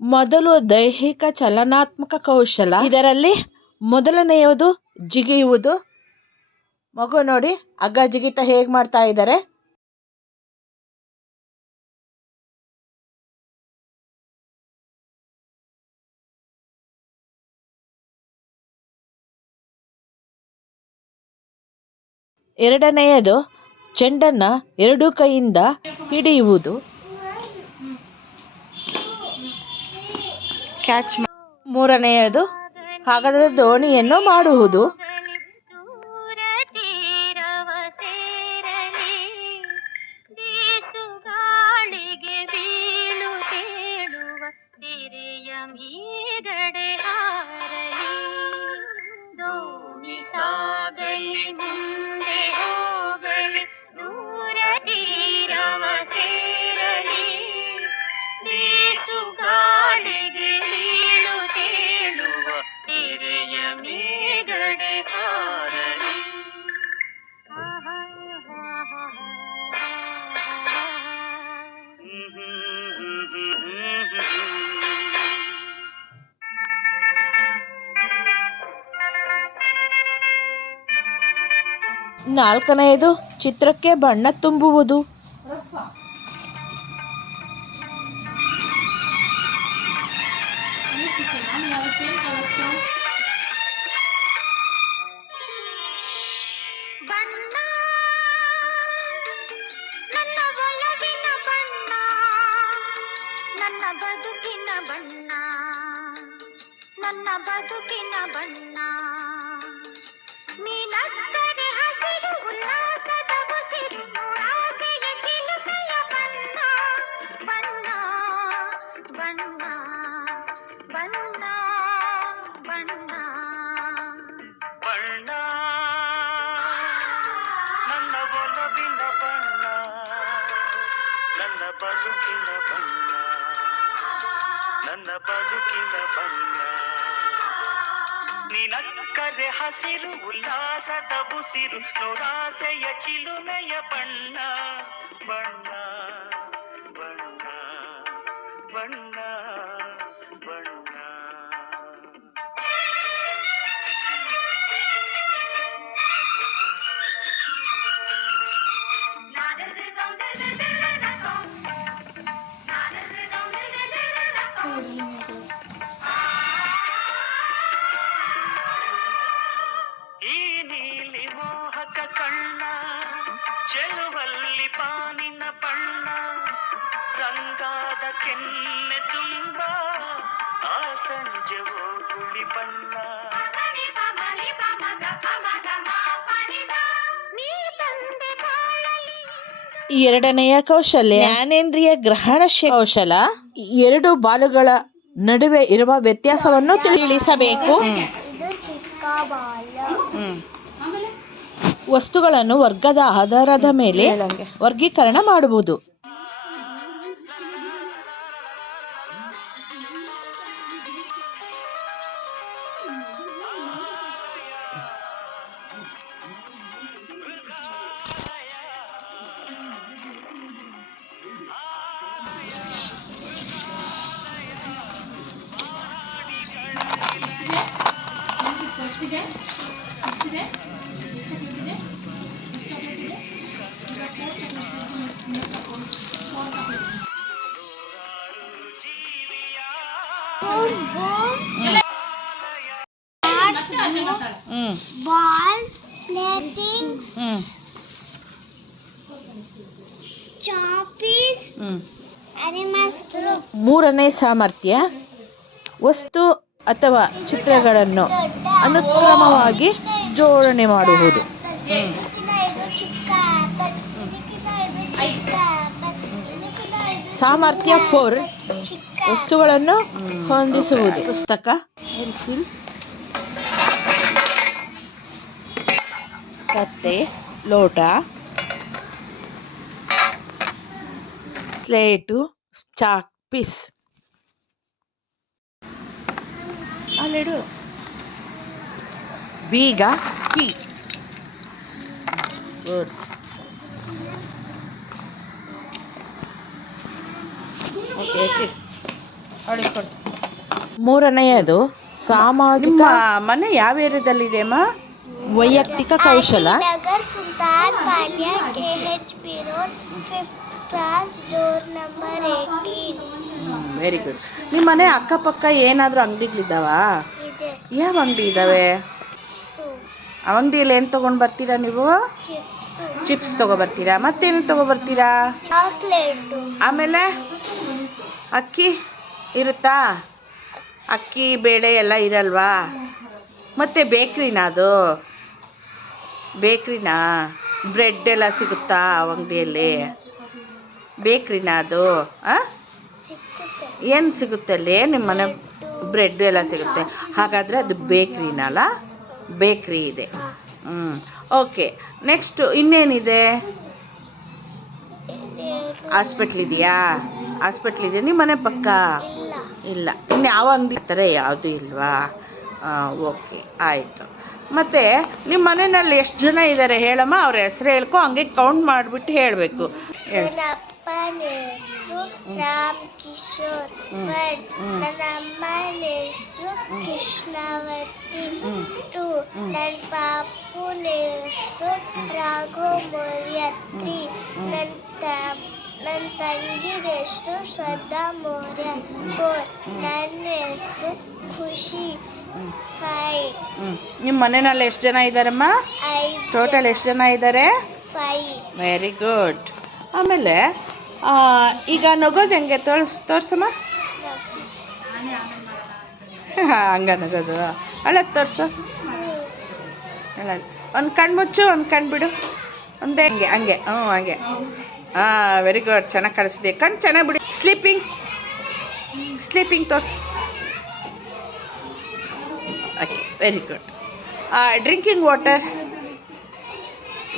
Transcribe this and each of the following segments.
ಮೊದಲು ದೈಹಿಕ ಚಲನಾತ್ಮಕ ಕೌಶಲ. ಇದರಲ್ಲಿ ಮೊದಲನೆಯದು ಜಿಗಿಯುವುದು. ಮಗು ನೋಡಿ ಹಗ್ಗ ಜಿಗಿತ ಹೇಗೆ ಮಾಡ್ತಾ ಇದ್ದಾರೆ? ಎರಡನೆಯದು ಚೆಂಡನ್ನ ಎರಡು ಕೈಯಿಂದ ಹಿಡಿಯುವುದು. ಕ್ಯಾಚ್ ಮೂರನೆಯದು ಕಾಗದದ ದೋಣಿಯನ್ನು ಮಾಡುವುದು. ನಾಲ್ಕನೆಯದು ಚಿತ್ರಕ್ಕೆ ಬಣ್ಣ ತುಂಬುವುದು. ಬದುಕಿನ ಬಣ್ಣ ನನ್ನ ಬದುಕಿನ ಬಣ್ಣ. ನೀನಕ್ಕರೆ ನನ್ನ ಬದುಕಿನ ಬಣ್ಣ ನನ್ನ ಬದುಕಿನ ಬಣ್ಣ ನಿನಕ್ಕರೆ ಹಸಿರು ಉಲ್ಲಾಸದ ಉಸಿರು ನೂರಾಸೆಯ ಚಿಲುಮೆಯ ಬಣ್ಣ ಬಣ್ಣ ಬಣ್ಣ ಕೆನ್ನೆ ತುಂಬ ಆ ಸಂಜೆವೋ ಕುಳಿ ಬಣ್ಣ. ನೀ ತಂದೆ ಬಾಳಲಿ ಎರಡನೆಯ ಕೌಶಲ್ಯ. ಜ್ಞಾನೇಂದ್ರಿಯ ಗ್ರಹಣ ಕೌಶಲ. ಎರಡು ಬಾಲುಗಳ ನಡುವೆ ಇರುವ ವ್ಯತ್ಯಾಸವನ್ನು ತಿಳಿಸಬೇಕು. ವಸ್ತುಗಳನ್ನು ವರ್ಗದ ಆಧಾರದ ಮೇಲೆ ವರ್ಗೀಕರಣ ಮಾಡುವುದು ಹ್ಮ್ balls, playthings, ಹ್ಮ್ choppies, ಹ್ಮ್ animals group. ಮೂರನೇ ಸಾಮರ್ಥ್ಯ ವಸ್ತು ಅಥವಾ ಚಿತ್ರಗಳನ್ನು ಅನುಕ್ರಮವಾಗಿ ಜೋಡಣೆ ಮಾಡುವುದು. ಸಾಮರ್ಥ್ಯ ಫೋರ್ ವಸ್ತುಗಳನ್ನು ಹೊಂದಿಸುವುದು. ಪುಸ್ತಕ. ಪೆನ್ಸಿಲ್. ಕತ್ತೆ. ಲೋಟ. ಸ್ಲೇಟು. Chalk piece. ಅಲ್ಲಿಡು. ಬೀಗ ಕಿ. ಮೂರನೆಯದು ಸಾಮಾಜಿಕ ಮನೆ ಯಾವ ಏರಿಯಾದಲ್ಲಿದೆ ಅಮ್ಮ? ವೈಯಕ್ತಿಕ ಕೌಶಲ. Class door number eighteen very good ನಿಮ್ಮ ಮನೆ ಅಕ್ಕಪಕ್ಕ ಏನಾದರೂ ಅಂಗಡಿಗಳಿದ್ದಾವ? ಯಾವ ಅಂಗಡಿ ಇದ್ದಾವೆ ಅಂಗಡಿಯಲ್ಲಿ ಏನು ತೊಗೊಂಡು ಬರ್ತೀರಾ ನೀವು? ಚಿಪ್ಸ್. ತೊಗೊಬರ್ತೀರಾ? ಮತ್ತೇನು ತೊಗೊಬರ್ತೀರಾ? ಆಮೇಲೆ ಅಕ್ಕಿ ಇರುತ್ತಾ? ಅಕ್ಕಿ ಬೇಳೆ ಎಲ್ಲ ಇರಲ್ವಾ? ಮತ್ತು ಬೇಕ್ರಿನಾ ಅದು? ಬೇಕ್ರಿನಾ? ಬ್ರೆಡ್ ಎಲ್ಲ ಸಿಗುತ್ತಾ ಆ ಅಂಗಡಿಯಲ್ಲಿ? ಬೇಕ್ರಿನಾ ಅದು? ಹಾಂ ಏನು ಸಿಗುತ್ತೆ ಅಲ್ಲಿ? ನಿಮ್ಮ ಮನೆ ಬ್ರೆಡ್ ಎಲ್ಲ ಸಿಗುತ್ತೆ. ಹಾಗಾದರೆ ಅದು ಬೇಕ್ರಿನಲ್ಲ ಬೇಕ್ರಿ ಇದೆ. ಹ್ಞೂ ಓಕೆ ನೆಕ್ಸ್ಟು ಇನ್ನೇನಿದೆ? ಹಾಸ್ಪಿಟ್ಲ್ ಇದೆಯಾ? ಹಾಸ್ಪಿಟ್ಲ್ ಇದೆಯಾ? ನಿಮ್ಮ ಮನೆ ಪಕ್ಕ? ಇಲ್ಲ. ಇನ್ನು ಯಾವ ಅಂಗಡಿ ಥರ ಯಾವುದೂ ಇಲ್ವಾ? ಓಕೆ ಆಯಿತು. ಮತ್ತು ನಿಮ್ಮ ಮನೆಯಲ್ಲಿ ಎಷ್ಟು ಜನ ಇದ್ದಾರೆ ಹೇಳಮ್ಮ? ಅವ್ರ ಹೆಸರು ಹೇಳ್ಕೊ, ಹಂಗೆ ಕೌಂಟ್ ಮಾಡಿಬಿಟ್ಟು ಹೇಳಬೇಕು. ಅಪ್ಪನ ಹೆಸರು ರಾಮ್ ಕಿಶೋರ್ ಭಟ್ ನನ್ನ ಅಮ್ಮನ ಹೆಸರು ಕೃಷ್ಣಾವತಿ ಟು ನನ್ನ ಪಾಪುನ ಹೆಸರು ರಾಘವ್ ಮೌರ್ಯತ್ರಿ ನನ್ನ ತ ನನ್ನ ತಂಗಿನ ಹೆಸರು ಶ್ರದ್ಧಾ ಮೌರ್ಯ ಫೋರ್. ನನ್ನ ಹೆಸರು ಖುಷಿ ಫೈವ್. ನಿಮ್ಮ ಮನೆಯಲ್ಲಿ ಎಷ್ಟು ಜನ ಇದ್ದಾರಮ್ಮ ಟೋಟಲ್ ಎಷ್ಟು ಜನ ಇದ್ದಾರೆ ಫೈವ್. ವೆರಿ ಗುಡ್ ಆಮೇಲೆ ಈಗ ನಗೋದು ಹೆಂಗೆ? ತೋರ್ಸ್, ತೋರ್ಸಮ್ಮ. ಹಾಂ, ಹಂಗ ನಗೋದು. ಅಳದು ತೋರ್ಸು. ಹೇಳೋದು ಒಂದು ಕಣ್ಣು ಮುಚ್ಚು, ಒಂದು ಕಣ್ಣು ಬಿಡು. ಒಂದೇ ಹಂಗೆ ಹಂಗೆ. ಹ್ಞೂ, ಹಂಗೆ. ಹಾಂ ವೆರಿ ಗುಡ್ ಚೆನ್ನಾಗಿ ಕಳಿಸಿದೆ ಕಣ್ಣು ಚೆನ್ನಾಗಿ ಬಿಡಿ. ಸ್ಲೀಪಿಂಗ್ ಸ್ಲೀಪಿಂಗ್ ತೋರ್ಸು. Okay very good drinking water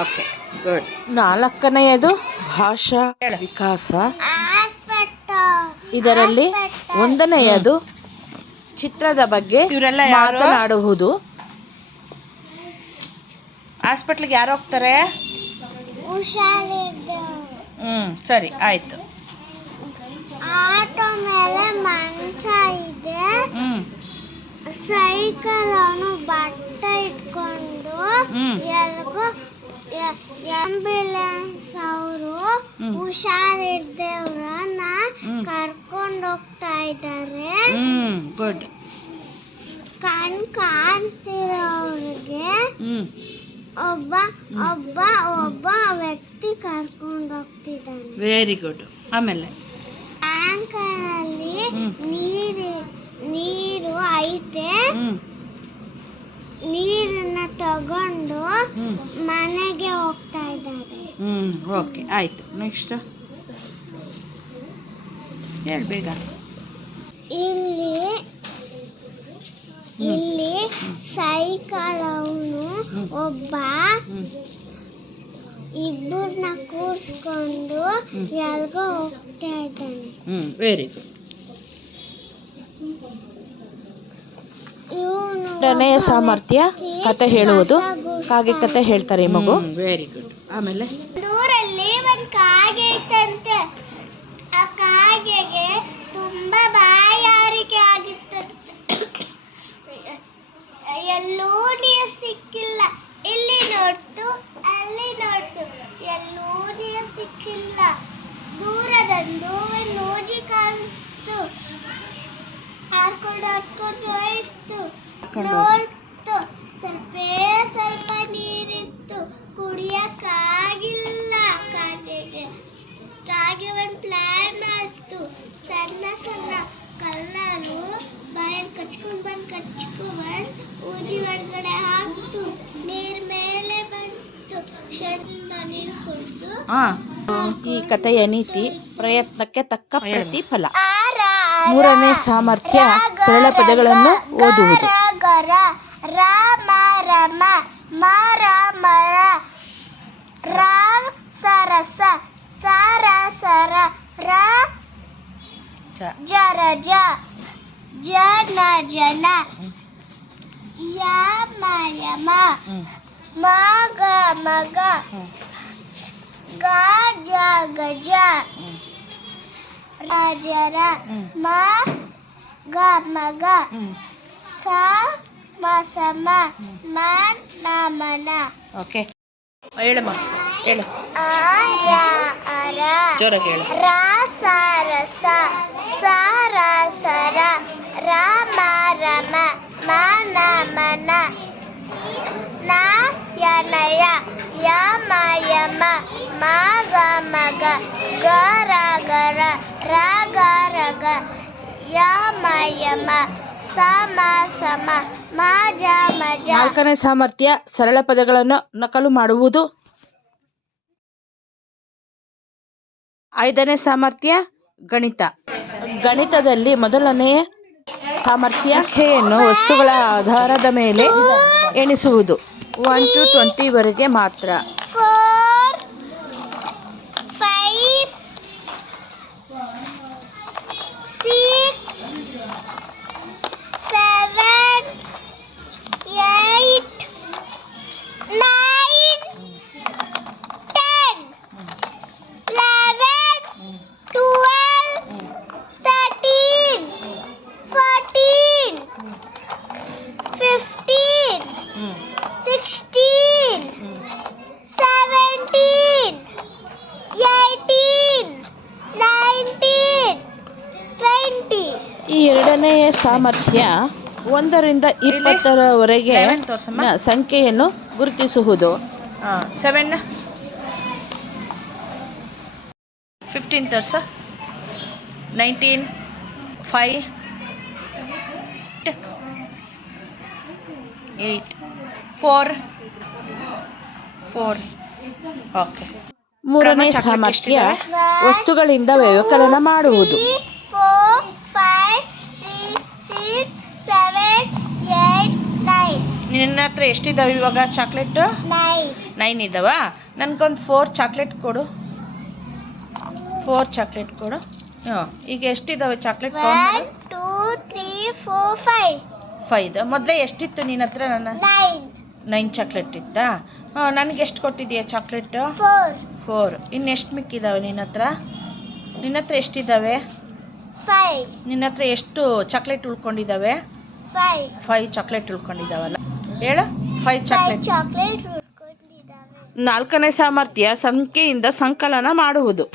okay good ನಾಲ್ಕನೆಯದು ಭಾಷಾ ವಿಕಾಸ. ಇದರಲ್ಲಿ ಒಂದನೆಯದು ಚಿತ್ರದ ಬಗ್ಗೆ ಇವರೆಲ್ಲ ಯಾರು? ಮಾತನಾಡುವುದು. ಹಾಸ್ಪಿಟ್ಲಿಗೆ ಯಾರು ಹೋಗ್ತಾರೆ? ಹುಷಾರಿದ್ದ ಹ್ಞೂ ಸರಿ ಆಯಿತು. ಆಟೋ ಮೇಲೆ ಮಂಚ ಇದೆ. ಸೈಕಲ್ ಅವನು ಬಟ್ಟೆ ಇಟ್ಕೊಂಡು ಹ್ಮ್. ಎಲ್ಗೂ ಆಂಬ್ಯುಲೆನ್ಸ್ ಅವರು ಹುಷಾರ್ ಹುಷಾರಿದ್ದವ್ರನ್ನ. ಕರ್ಕೊಂಡು ಹೋಗ್ತಾ ಇದ್ದಾರೆ ಗುಡ್ ಕಣ್ ಕಾಣ್ತಿರೋರಿಗೆ ಒಬ್ಬ ಒಬ್ಬ ಒಬ್ಬ ವ್ಯಕ್ತಿ ಕರ್ಕೊಂಡು ಹೋಗ್ತಿದ್ದಾನೆ ವೆರಿ ಗುಡ್ ಆಮೇಲೆ. ಟ್ಯಾಂಕಲ್ಲಿ. ನೀರು ನೀರು ಐತೆ. ನೀರನ್ನ ತಗೊಂಡು ಮನೆಗೆ ಹೋಗ್ತಾ ಇದ್ದಾರೆ. ಹ್ಞೂ ಓಕೆ ಆಯಿತು. ನೆಕ್ಸ್ಟ್ ಹೇಳಿ ಬೇಗ. ಇಲ್ಲಿ ಇಲ್ಲಿ ಸೈಕಲ್ ಅವನು ಹ್ಮ್. ಒಬ್ಬ ಹ್ಞೂ ಇಬ್ಬರನ್ನ ಕೂರಿಸ್ಕೊಂಡು ಹ್ಮ್. ಎಲ್ಗೋ ಹೋಗ್ತಾ ಇದ್ದಾನೆ. ಹ್ಞೂ ವೆರಿ ಗುಡ್ ಎರಡನೆಯ ಸಾಮರ್ಥ್ಯ ಕತೆ ಹೇಳುವುದು. ಕಾಗೆ ಕತೆ ಹೇಳ್ತಾರೆ ಈ ಮಗು. ವೆರಿ ಗುಡ್ ಆಮೇಲೆ? ದೂರಲ್ಲಿ ಒಂದು ಕಾಗೆ ಇತ್ತಂತೆ. ಆ ಕಾಗೆಗೆ ಕಚ್ಕೊಂಡು ಊಜಿ ಒಳಗಡೆ ಹಾಕ್ತು. ನೀರ್ ಮೇಲೆ ಬಂತು. ಶನಿಂದ ನೀರು ಕೊಡ್ತು ಈ ಕಥೆಯ ನೀತಿ ಪ್ರಯತ್ನಕ್ಕೆ ತಕ್ಕ ಪ್ರತಿಫಲ. ಮೂರನೇ ಸಾಮರ್ಥ್ಯ ಸರಳ ಪದಗಳನ್ನು ಓದುವುದು. ರಾಮ ರಮ ಮ ರಾಮರ ರಾಮ್ ಸರಸ ಸಾರ ಸರ ರ ಜರ ಜ ಜನ ಜನ ಯಮ ಯಮ ಹ್ಞೂ ಮಗ ಮಗ. ಹ್ಞೂ ಗ ಜ ಗಜ. ಹ್ಞೂ ರಾಜರ ಹ್ಮ್. ಮ ಗ ಮಗ. ಹ್ಞೂ ಸ ಮ ಸಮ ಮ. ನ ಮನ ಓಕೆ. ಹೇಳಮ್ಮ. ಹೇಳು. ಆ ರ ಅರ ಜೋರಾಗಿ ಹೇಳು. ರ ಸ ರಸ ಸ ರ ಸರ. ರ ಮ ರಮ ಮ ಮನ ನ ಯನಯ ಯ. ಮ ಯಮ ಮ. ಮಗ ಗ ಗರ ರ ಗ ರ. ಗ ಯ ಯಮ ಸ ಸಮ ಮಜ ಮಜ ನಾಲ್ಕನೇ ಸಾಮರ್ಥ್ಯ ಸರಳ ಪದಗಳನ್ನು ನಕಲು ಮಾಡುವುದು. ಐದನೇ ಸಾಮರ್ಥ್ಯ ಗಣಿತ. ಗಣಿತದಲ್ಲಿ ಮೊದಲನೆಯ ಸಾಮರ್ಥ್ಯ ಸಂಖ್ಯೆಯನ್ನು ವಸ್ತುಗಳ ಆಧಾರದ ಮೇಲೆ ಎಣಿಸುವುದು. ಒನ್ ಟು ಟ್ವೆಂಟಿವರೆಗೆ ಮಾತ್ರ. ಸಾಮರ್ಥ್ಯ ಒಂದರಿಂದ ಇಪ್ಪತ್ತರವರೆಗೆ ಸಂಖ್ಯೆಯನ್ನು ಗುರುತಿಸುವುದು. ಸೆವೆನ್ ಫಿಫ್ಟೀನ್ ತರ್ಸ nineteen five eight four four okay ಮೂರನೇ ಸಾಮರ್ಥ್ಯ ವಸ್ತುಗಳಿಂದ ವ್ಯವಕಲನ ಮಾಡುವುದು. Nine, ನಿನ್ನ ಹತ್ರ ಎಷ್ಟಿದ್ದಾವೆ ಇವಾಗ ಚಾಕ್ಲೇಟ್ nine, ನೈನ್ ಇದ್ದಾವ ನನಗೊಂದು ಫೋರ್ ಚಾಕ್ಲೇಟ್ ಕೊಡು. ಫೋರ್ ಚಾಕ್ಲೇಟ್ ಕೊಡು. ಹಾಂ ಈಗ ಎಷ್ಟಿದ್ದಾವೆ chocolate one, two, three four five five ಮೊದಲೇ ಎಷ್ಟಿತ್ತು ನಿನ್ನ ಹತ್ರ ನನ್ನ? Nine, ನೈನ್ ಚಾಕ್ಲೇಟ್ ಇತ್ತಾ? ಹಾಂ ನನಗೆ ಎಷ್ಟು ಕೊಟ್ಟಿದ್ದೀಯ ಚಾಕ್ಲೇಟ್ four, ಫೋರ್ ಇನ್ನು ಎಷ್ಟು ಮಿಕ್ಕಿದ್ದಾವೆ ನಿನ್ನ ಹತ್ರ? ನಿನ್ನ ಹತ್ರ ಎಷ್ಟಿದ್ದಾವೆ ಫೈವ್ ನಿನ್ನ ಹತ್ರ ಎಷ್ಟು ಚಾಕ್ಲೇಟ್ ಉಳ್ಕೊಂಡಿದ್ದಾವೆ ಫೈವ್ ಚಾಕ್ಲೇಟ್ ಉಳ್ಕೊಂಡಿದ್ದಾವಲ್ಲ. ಹೇಳು? Five chocolate chocolate. ನಾಲ್ಕನೇ ಸಾಮರ್ಥ್ಯ ಸಂಖ್ಯೆಯಿಂದ ಸಂಕಲನ ಮಾಡುವುದು.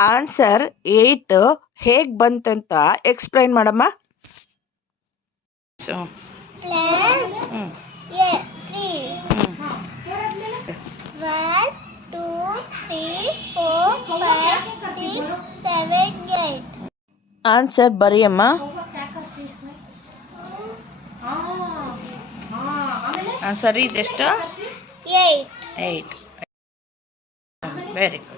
ಆನ್ಸರ್ ಏಟ್ ಹೇಗೆ ಬಂತಂತ ಎಕ್ಸ್ಪ್ಲೈನ್ ಮಾಡಮ್ಮ. ಸೊ ಬರೀಯಮ್ಮ. ಹ್ಞೂ ಸರಿ ಇದೆಷ್ಟು. Eight very good